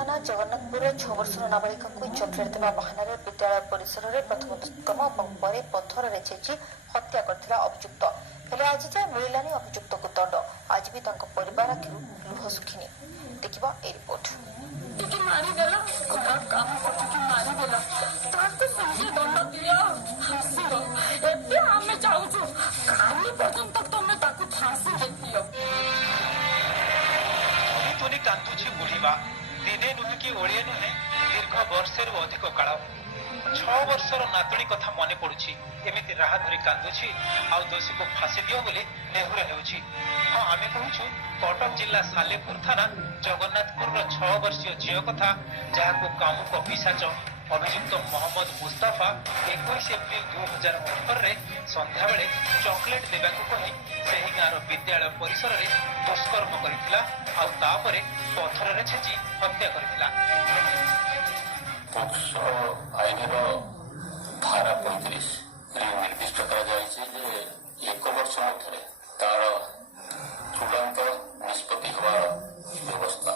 थाना जगन्नाथपुर 6 वर्षर नाबालिका को चक्लेट बहाना विद्यालय परिसर में प्रथम दुष्कर्म और पत्थर छेची हत्या करथिला अभियुक्त हेले आज जाए मिलानी अभियुक्त को दंड आज भी परिवार लुह सुखिनी देखा ए रिपोर्ट कांदुची बुढ़ीबा दिने नुहे कि ओडिए नुहे दीर्घ वर्षेरु अधिक काल 6 वर्षर नातुणी कथा मन पड़ुछि एमिति राह धरी कांदुछि आउ दोषी को फांसी दियो बोली नेहुर हेउछि। हाँ आमे कहूछु कटक जिला सालेपुर थाना जगन्नाथपुर 6 वर्षीय झील कथा जहाको कामुक पिशाच अभियुक्त मोहम्मद मुस्ताफा 21 एप्रिल 2018 रे संध्या बेले चॉकलेट देबाकू कहि सेही गाँर विद्यालय परिसर में दुष्कर्म करिथिला आउ तापरे पत्थर रे छेची हत्या करिथिला। पोक्सो आईनर धारा 35 निर्दिष्ट कर एक वर्ष मध्य तार चूड़ांत निष्पत्ति हवार व्यवस्था।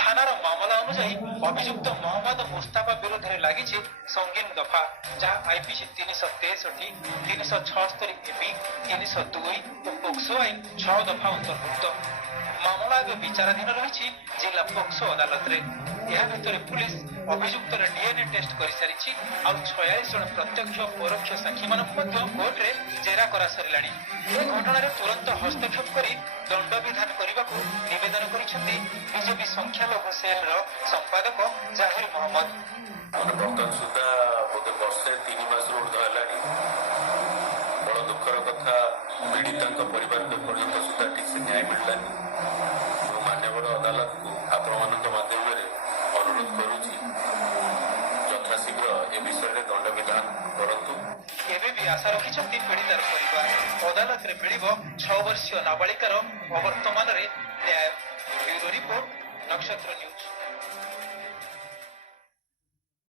थानार मामला अनुसार अभियुक्त मोहम्मद मुस्ताफा विरोध में लगी संगीन दफा जहाँ आईपीसी 363, 376 एबी, 302 और पोक्सो आईन 6 दफा अंतर्भुक्त। मामला विचाराधीन रही जिला पोक्सो अदालत रे। यह भितर पुलिस अभियुक्त डीएनए टेस्ट कर सारी आउ 46 जन प्रत्यक्ष परोक्ष साक्षी मान कोर्ट रे जेरा करा सरिलानी। घटना तुरंत हस्तक्षेप कर दंड विधान करने को निवेदन करिसेंती बीजेपी संख्यालघु सेल संपादक जाहिर मोहम्मद। बर्तमान सुधा बोधे वर्षे 3 मास ऊर्ध है बड़ दुखर कथा पीड़िता परिवार पर्यंत सुधा ठीक से न्याय मिललानी। मान्यवर अदालत को आपण माध्यम अनुरोध करुच्ची यथाशीघ्र ए विषय में दंड विधान करतु। एबे भी आशा रखिछंती पीड़ितार परिवार अदालत रे मिलिबो 6 वर्षीय नाबालिकार अवर्तमान रे न्याय। ब्यूरो रिपोर्ट नक्षत्र न्यूज।